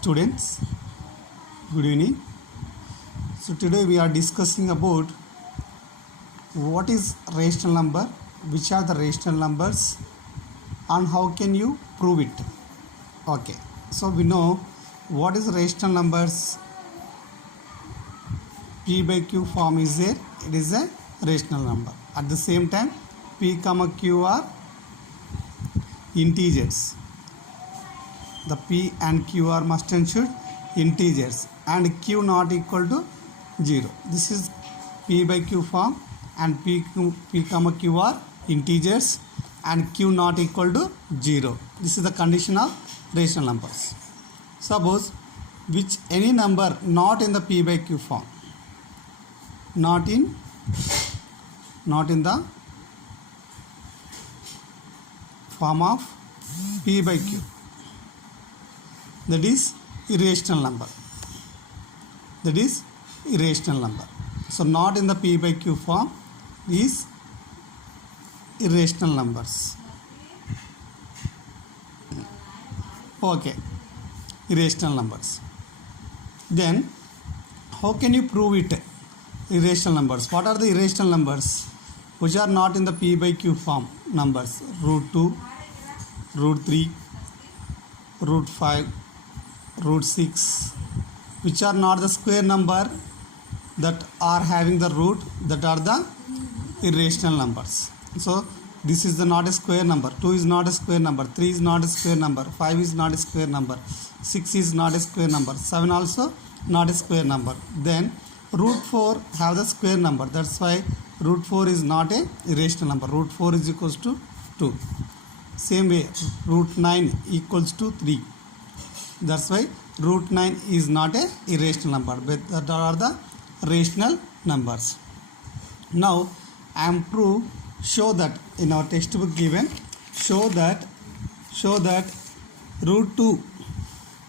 Students, good evening. So today we are discussing about what is rational number, which are the rational numbers, and how can you prove it. Okay, so we know what is rational numbers. P by Q form is there, it is a rational number. At the same time, P comma Q are integers. The P and Q are must and should integers, and Q not equal to 0. This is P by Q form, and P comma Q are integers and Q not equal to 0. This is the condition of rational numbers. Suppose which any number not in the P by Q form, not in the form of P by Q, that is irrational number. That is irrational number. So not in the P by Q form is irrational numbers. Okay, irrational numbers. Then how can you prove it? Irrational numbers. What are the irrational numbers which are not in the P by Q form? Numbers root 2, root 3, root 5, root 6, which are not the square number that are having the root, that are the irrational numbers. So this is the not a square number. 2 is not a square number, 3 is not a square number, 5 is not a square number, 6 is not a square number, 7 also not a square number. Then root 4 have the square number, that's why root 4 is not a irrational number. Root 4 is equals to 2. Same way root 9 equals to 3. That's why root 9 is not a irrational number, but that are the rational numbers. Now I am show that in our textbook given, show that root 2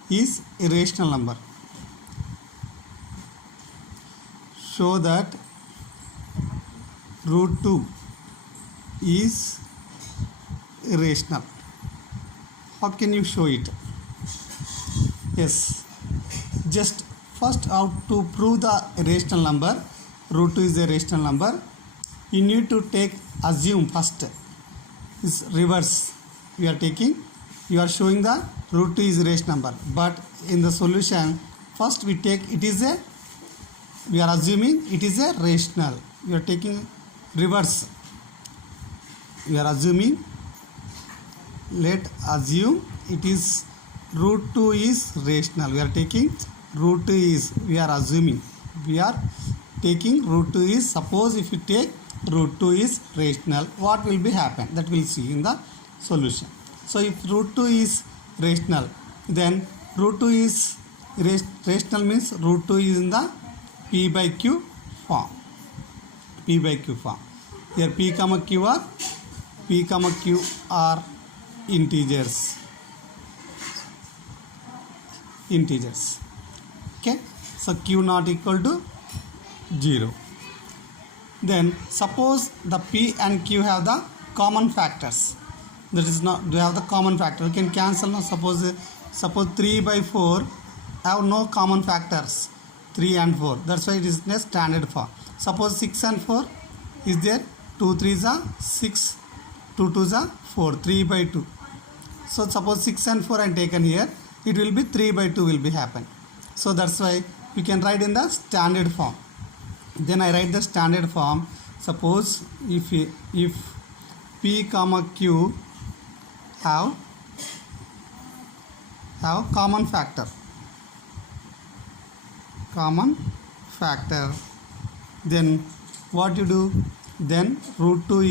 is irrational number. Show that root 2 is irrational. How can you show it? Yes, just first how to prove the irrational number, root 2 is a rational number. You need to assume first is reverse. You are showing the root 2 is a rational number, but in the solution first we are assuming it is a rational. We are taking reverse. We are assuming, let assume it is root 2 is rational. We are taking root 2 is, we are assuming, we are taking root 2 is, suppose if you take root 2 is rational, what will be happen? That we'll see in the solution. So if root 2 is rational, then root 2 is rational means root 2 is in the P by Q form. P by Q form. Here P comma Q are integers. Okay, so Q not equal to 0. Then suppose the P and Q have the common factors. That is not, they have the common factor. We can cancel now. Suppose 3 by 4 have no common factors, 3 and 4. That's why it is in a standard form. Suppose 6 and 4 is there, 2 3s are 6, 2 2s are 4, 3 by 2. So suppose 6 and 4 are taken here, it will be 3 by 2 will be happen. So that's why we can write in the standard form. Then I write the standard form. Suppose if P comma Q have common factor, then what you do? Then root 2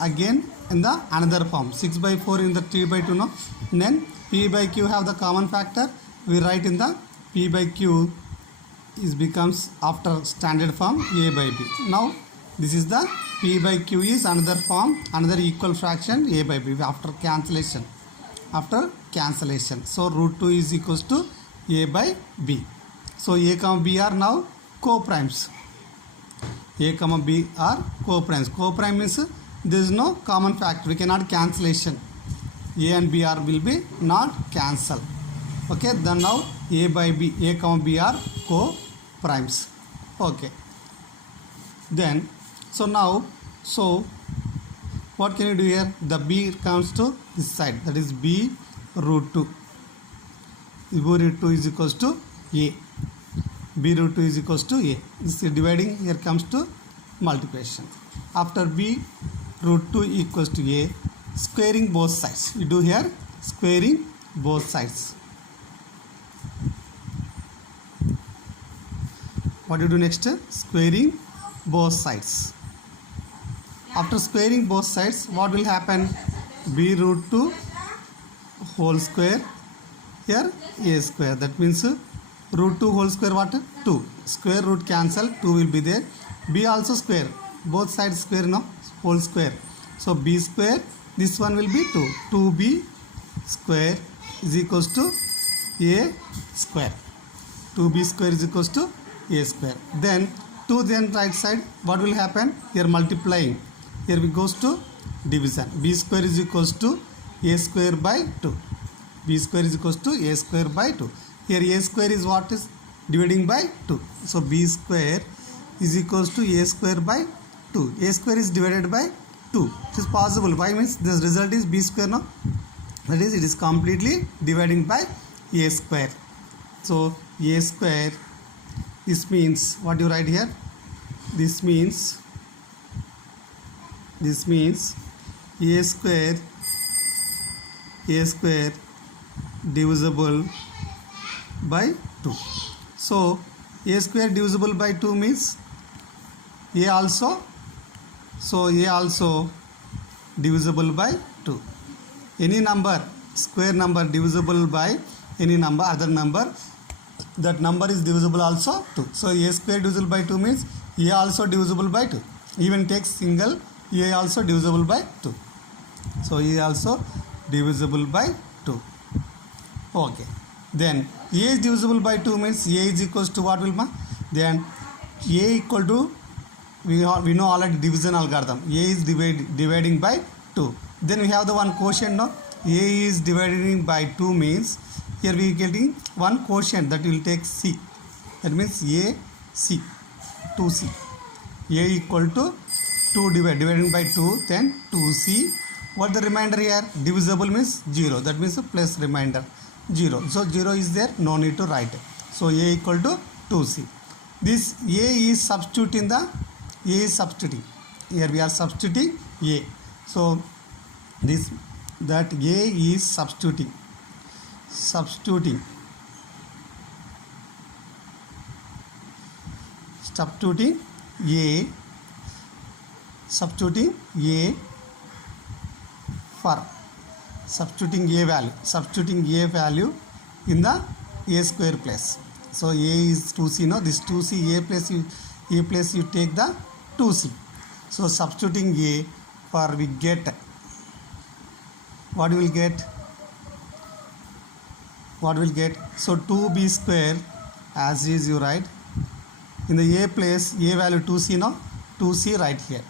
again in the another form, 6 by 4 in the 3 by 2 no. And then P by Q have the common factor, we write in the P by Q is becomes after standard form A by B. Now this is the P by Q is another form, another equal fraction A by B after cancellation. So root 2 is equals to A by B. So A comma B are now co-primes. A comma B are co-primes. Co-prime means there is no common factor, we cannot cancellation. A and B are will be not cancel. Okay, then now a by b, a comma b are co-primes. Okay, then so now, so what can you do here? The b comes to this side, that is b root 2. b root 2 is equals to a. b root 2 is equals to a. This is dividing, here comes to multiplication. After b root 2 equals to a, squaring both sides. You do here squaring both sides. What do you do next? Squaring both sides. After squaring both sides, what will happen? b root 2 whole square, here a square. That means root 2 whole square what? 2. Square root cancel, 2 will be there. b also square, both sides square, no? Whole square. So b square, this one will be 2. 2b square is equals to a square. 2b square is equals to a square. Then 2, then right side, what will happen? Here multiplying, here we goes to division. b square is equals to a square by 2. b square is equals to a square by 2. Here a square is what is dividing by 2. So b square is equals to a square by 2. a square is divided by 2. It is possible. Why? Means this result is b square, no? That is, it is completely dividing by a square. So a square, this means, what do you write here? This means a square divisible by 2. So a square divisible by 2 means a also, so a also divisible by 2. Any number, square number divisible by any number, other number, that number is divisible also 2. So a square divisible by 2 means a also divisible by 2. Even take single, a also divisible by 2. So a also divisible by 2. Okay, then a is divisible by 2 means a is equals to what will be? Then a equal to, we know already division algorithm. A is dividing by 2. Then we have the one quotient, no? A is dividing by 2 means here we are getting one quotient, that will take c. That means a c, 2c. a equal to 2 dividing by 2, then 2c. What the remainder here? Divisible means 0. That means plus remainder 0. So 0 is there, no need to write. So a equal to 2c. This a is substituting the, a is substituting. Here we are substituting a. So this, that a is substituting a for substituting a value in the a square place. So a is 2c, no? This 2c, a place you take the 2c. So substituting a for, we get, what will get? So 2b square, as is you write in the a place, a value 2c, no? 2c right here.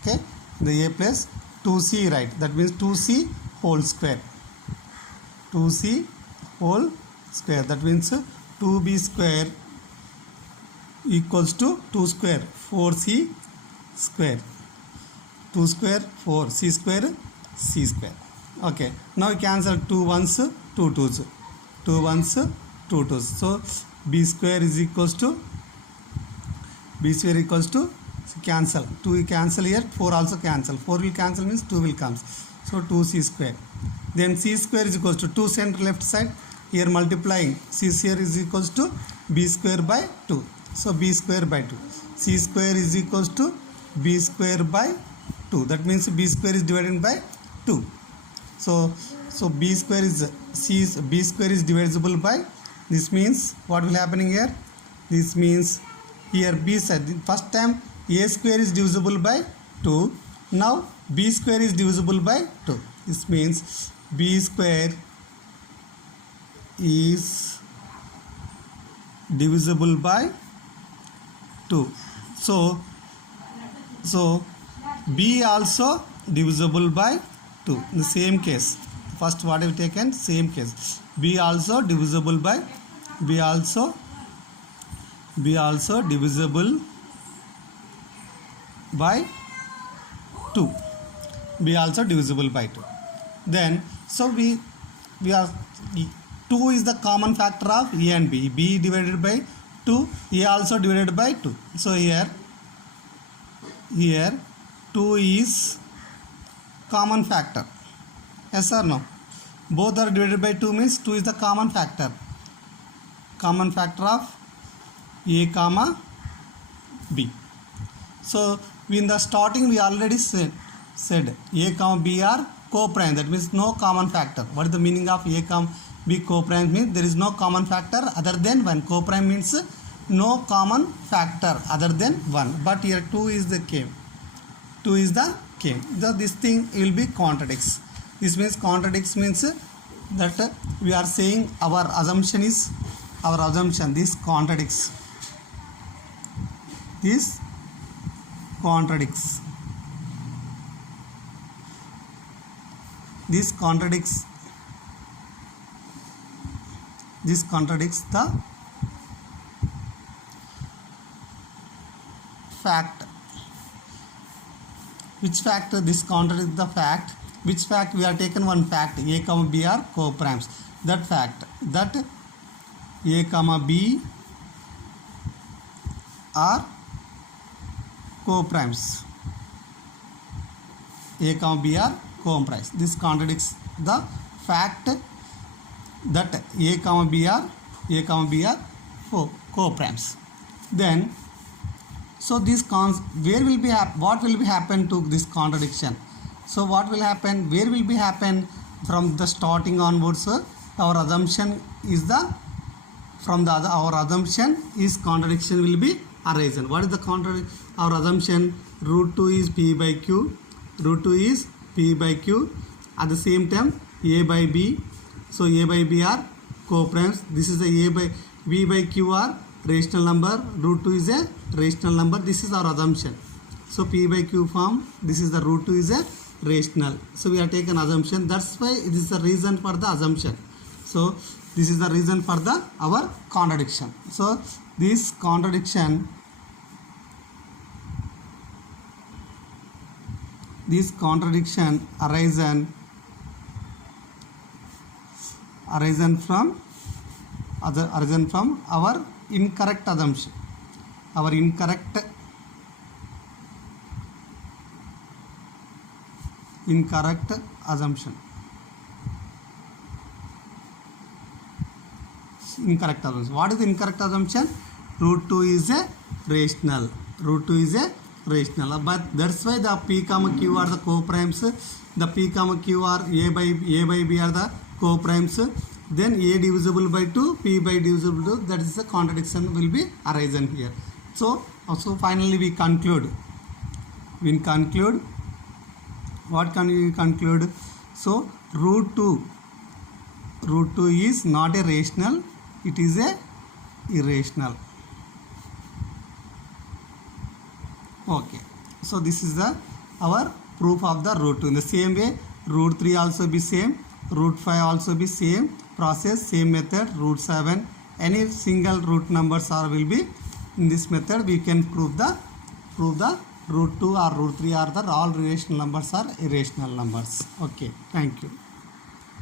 Okay, in the a place 2c right, that means 2c whole square. 2c whole square, that means 2b square equals to 2 square 4c square. 2 square 4, c square c square. Okay, now we cancel 2 ones 2 twos, 2 ones 2 twos. So b square is equals to cancel 2 will cancel here, 4 also cancel, 4 will cancel means 2 will come. So 2c square. Then c square is equals to 2 center left side, here multiplying c here is equals to b square by 2. So b square by 2. C square is equals to b square by 2. That means b square is divided by 2. So b square is b square is divisible by, this means what will happening here? This means here b side, first time a square is divisible by 2. Now b square is divisible by 2. This means b square is divisible by 2. So b also divisible by 2. In the same case, first what have taken, same case, b also divisible by b also divisible by 2. b also divisible by 2. Then so we are 2 is the common factor of a and b. b divided by 2, a also divided by 2. So here 2 is common factor. Yes or no? Both are divided by 2 means 2 is the common factor. Common factor of a comma b. So in the starting we already said a comma b are co-prime. That means no common factor. What is the meaning of a comma b co-prime? Means there is no common factor other than 1. Co-prime means no common factor other than 1. But here 2 is the came. 2 is the came. So this thing will be contradicts. This means contradicts means that we are saying our assumption this contradicts. This contradicts. This contradicts the fact. Which fact? This contradicts the fact. Which fact? We are taken one fact, a comma b are co-primes. That fact that a comma b are co-primes. A comma b are co-primes. This contradicts the fact that a comma b are co-primes. Then so this where will be what will be happen to this contradiction? So what will happen? Where will be happen from the starting onwards? Our assumption is our assumption is contradiction will be arisen. What is the contradiction? Our assumption root 2 is p by q. Root 2 is p by q. At the same time a by b. So a by b are co-primes. This is the a by b by q are rational number. Root 2 is a rational number. This is our assumption. So p by q form. This is the root 2 is a rational. So we are taken assumption. That's why this is the reason for the assumption. So this is the reason for the our contradiction. So this contradiction arisen from our incorrect assumption. Our incorrect assumption. What is the incorrect assumption? Root 2 is a rational. But that's why the p comma q are the co-primes. The p comma q are a by b are the co-primes. Then a divisible by 2, p by divisible by 2. That is the contradiction will be arisen here. So finally we conclude. What can we conclude? So root 2 is not a rational. It is a irrational. Okay. So this is our proof of the root 2. In the same way, root 3 also be same. Root 5 also be same process, same method. Root 7, any single root numbers will be in this method. We can prove the root 2 or root 3 are the all rational numbers or irrational numbers. Okay, thank you.